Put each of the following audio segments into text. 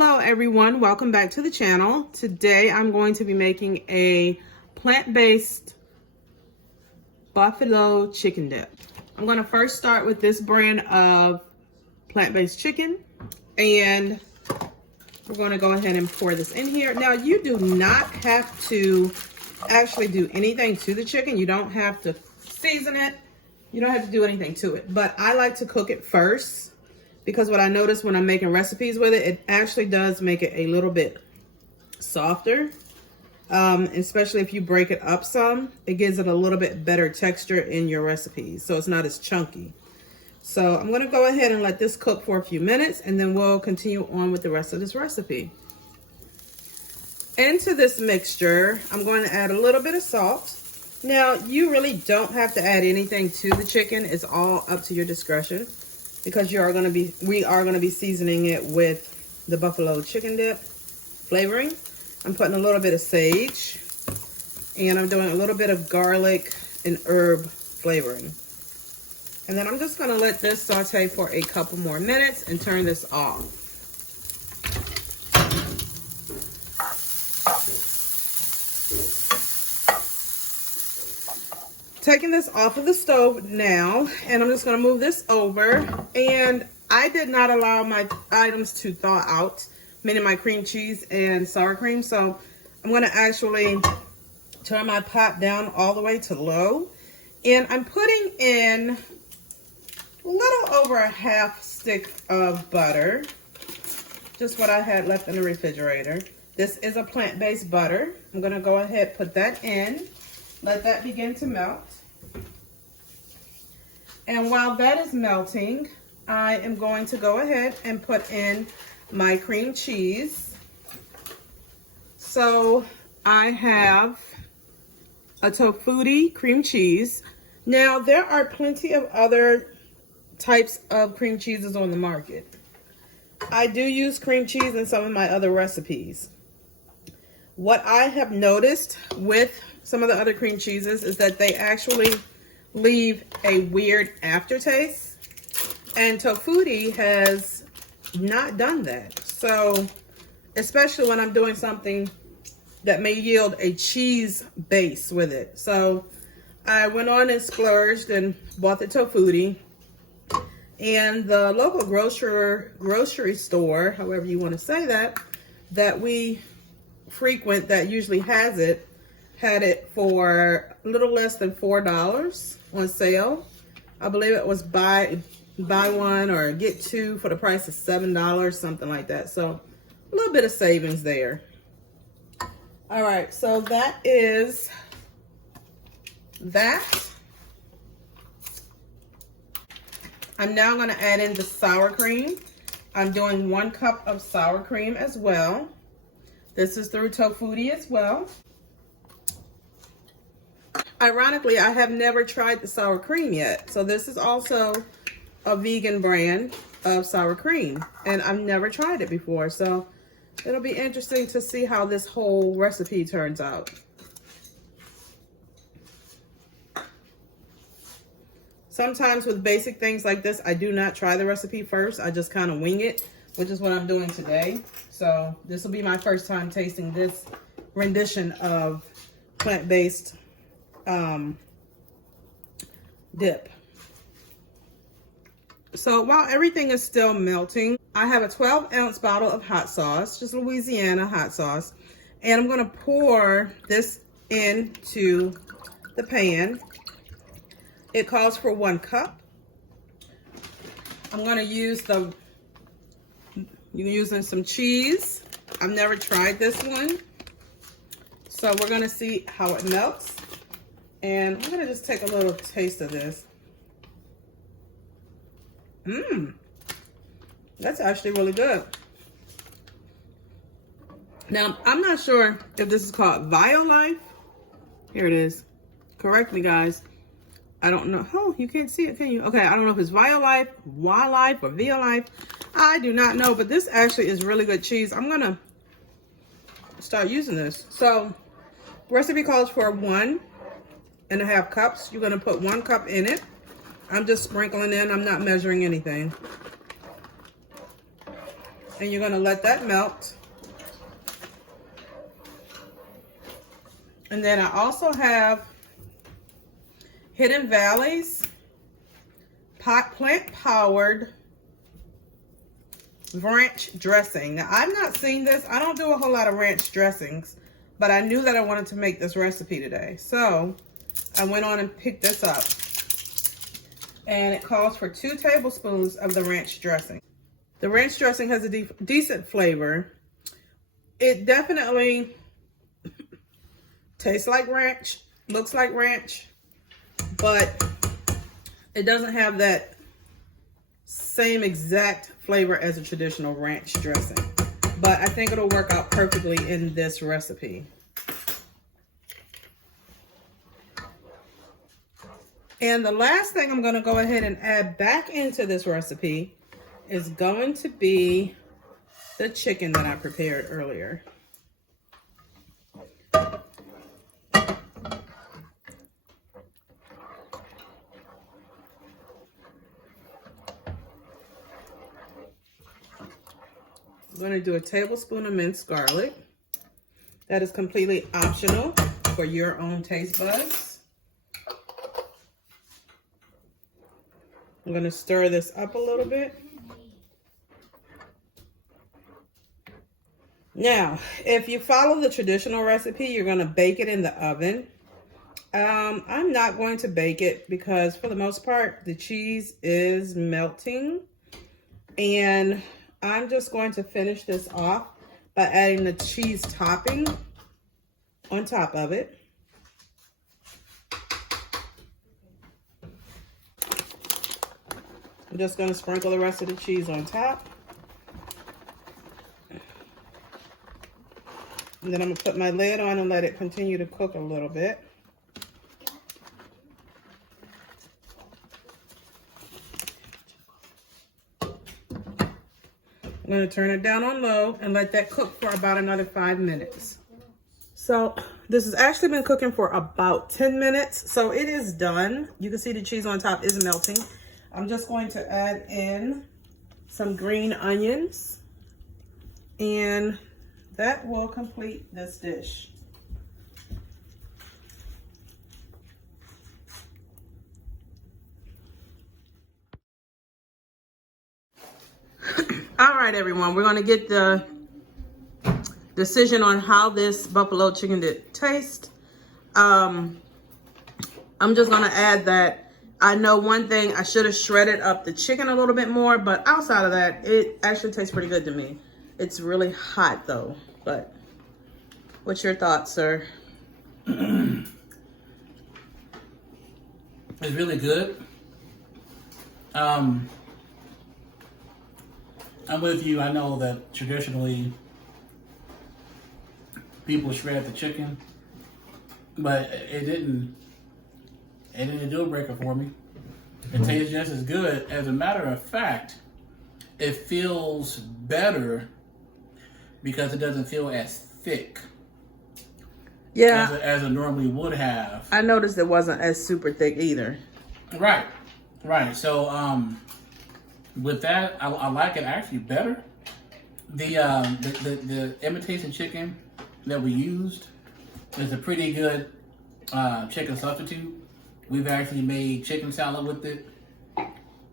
Hello everyone, welcome back to the channel. Today I'm going to be making a plant-based buffalo chicken dip. I'm going to first start with this brand of plant-based chicken, and we're going to go ahead and pour this in here. Now you do not have to actually do anything to the chicken. You don't have to season it. You don't have to do anything to it, but I like to cook it first, because what I notice when I'm making recipes with it, it actually does make it a little bit softer. Especially if you break it up some, it gives it a little bit better texture in your recipes, so it's not as chunky. So I'm gonna go ahead and let this cook for a few minutes, and then we'll continue on with the rest of this recipe. Into this mixture, I'm going to add a little bit of salt. Now, you really don't have to add anything to the chicken. It's all up to your discretion, because we are going to be seasoning it with the buffalo chicken dip flavoring. I'm putting a little bit of sage, and I'm doing a little bit of garlic and herb flavoring. And then I'm just going to let this saute for a couple more minutes and turn this off. Taking this off of the stove now, and I'm just going to move this over. And I did not allow my items to thaw out, meaning my cream cheese and sour cream. So I'm going to actually turn my pot down all the way to low, and I'm putting in a little over a half stick of butter, just what I had left in the refrigerator. This is a plant-based butter. I'm going to go ahead, put that in, let that begin to melt. And while that is melting, I am going to go ahead and put in my cream cheese. So I have a Tofutti cream cheese. Now, there are plenty of other types of cream cheeses on the market. I do use cream cheese in some of my other recipes. What I have noticed with some of the other cream cheeses is that they actually leave a weird aftertaste, and Tofutti has not done that. So especially when I'm doing something that may yield a cheese base with it. So I went on and splurged and bought the Tofutti, and the local grocery store, however you want to say that we frequent, that usually has it, had it for a little less than $4 on sale. I believe it was buy one or get two for the price of $7, something like that. So a little bit of savings there. All right, so that is that. I'm now going to add in the sour cream. I'm doing 1 cup of sour cream as well. This is through Tofutti as well. Ironically, I have never tried the sour cream yet. So this is also a vegan brand of sour cream, and I've never tried it before. So it'll be interesting to see how this whole recipe turns out. Sometimes with basic things like this, I do not try the recipe first. I just kind of wing it, which is what I'm doing today. So this will be my first time tasting this rendition of plant-based dip. So while everything is still melting, I have a 12-ounce bottle of hot sauce, just Louisiana hot sauce, and I'm going to pour this into the pan. It calls for 1 cup. I'm going to use using some cheese. I've never tried this one, so we're going to see how it melts. And I'm going to just take a little taste of this. That's actually really good. Now, I'm not sure if this is called Violife. Here it is. Correct me, guys. I don't know. Oh, you can't see it, can you? Okay, I don't know if it's Violife, Wildlife, or Violife. I do not know, but this actually is really good cheese. I'm going to start using this. So, recipe calls for 1.5 cups. You're going to put 1 cup in it. I'm just sprinkling in. I'm not measuring anything. And you're gonna let that melt. And then I also have Hidden Valley's plant-powered ranch dressing. Now, I've not seen this. I don't do a whole lot of ranch dressings, but I knew that I wanted to make this recipe today. So I went on and picked this up. And it calls for 2 tablespoons of the ranch dressing. The ranch dressing has a decent flavor. It definitely tastes like ranch, looks like ranch, but it doesn't have that same exact flavor as a traditional ranch dressing. But I think it'll work out perfectly in this recipe. And the last thing I'm going to go ahead and add back into this recipe is going to be the chicken that I prepared earlier. I'm going to do a tablespoon of minced garlic. That is completely optional for your own taste buds. I'm going to stir this up a little bit. Now, if you follow the traditional recipe, you're going to bake it in the oven. I'm not going to bake it because for the most part, the cheese is melting. And I'm just going to finish this off by adding the cheese topping on top of it. I'm just going to sprinkle the rest of the cheese on top. And then I'm going to put my lid on and let it continue to cook a little bit. I'm going to turn it down on low and let that cook for about another 5 minutes. So this has actually been cooking for about 10 minutes. So it is done. You can see the cheese on top is melting. I'm just going to add in some green onions, and that will complete this dish. All right, everyone, we're going to get the decision on how this buffalo chicken did taste. I'm just going to add that I know one thing, I should have shredded up the chicken a little bit more, but outside of that, it actually tastes pretty good to me. It's really hot though, but what's your thoughts, sir? It's really good. I'm with you. I know that traditionally people shred the chicken, but it didn't a deal breaker for me. It tastes just as good. As a matter of fact, it feels better because it doesn't feel as thick. Yeah, as it normally would have. I noticed it wasn't as super thick either. Right. So with that, I like it actually better. The imitation chicken that we used is a pretty good chicken substitute. We've actually made chicken salad with it.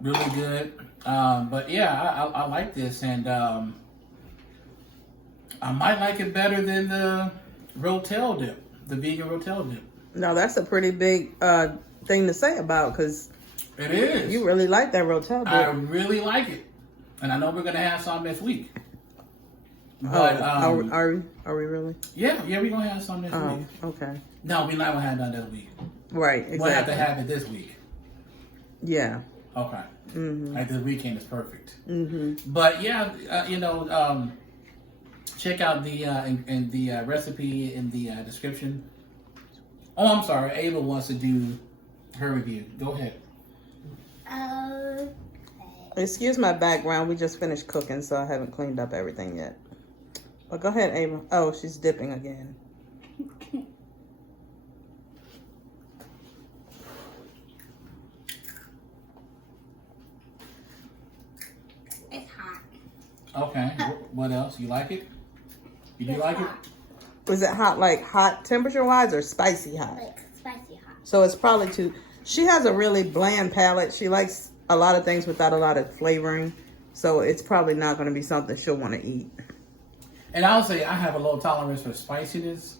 Really good. But yeah, I like this, and I might like it better than the Rotel dip, the vegan Rotel dip. No, that's a pretty big thing to say about, because it is. You really like that Rotel dip. I really like it, and I know we're gonna have some this week. But are we really? Yeah, we're gonna have some this week. Okay. No, we're not gonna have none this week. Right, exactly. We'll have to have it this week. Yeah. Okay. Mm-hmm. Like this weekend is perfect. Mm-hmm. But yeah, check out the recipe in the description. Oh, I'm sorry. Ava wants to do her review. Go ahead. Excuse my background. We just finished cooking, so I haven't cleaned up everything yet. But go ahead, Ava. Oh, she's dipping again. It's hot. Okay. What else? You like it? You do It's like it? hot. Is it hot, like hot temperature wise, or spicy hot? Like spicy hot. So it's probably too. She has a really bland palate. She likes a lot of things without a lot of flavoring. So it's probably not going to be something she'll want to eat. And I'll say I have a low tolerance for spiciness,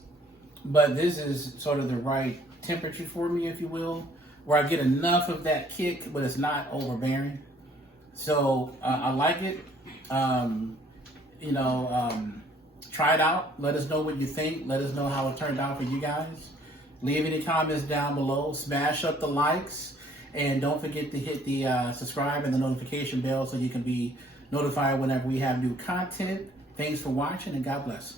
but this is sort of the right temperature for me, if you will, where I get enough of that kick, but it's not overbearing. So I like it. Try it out. Let us know what you think. Let us know how it turned out for you guys. Leave any comments down below. Smash up the likes. And don't forget to hit the subscribe and the notification bell so you can be notified whenever we have new content. Thanks for watching, and God bless.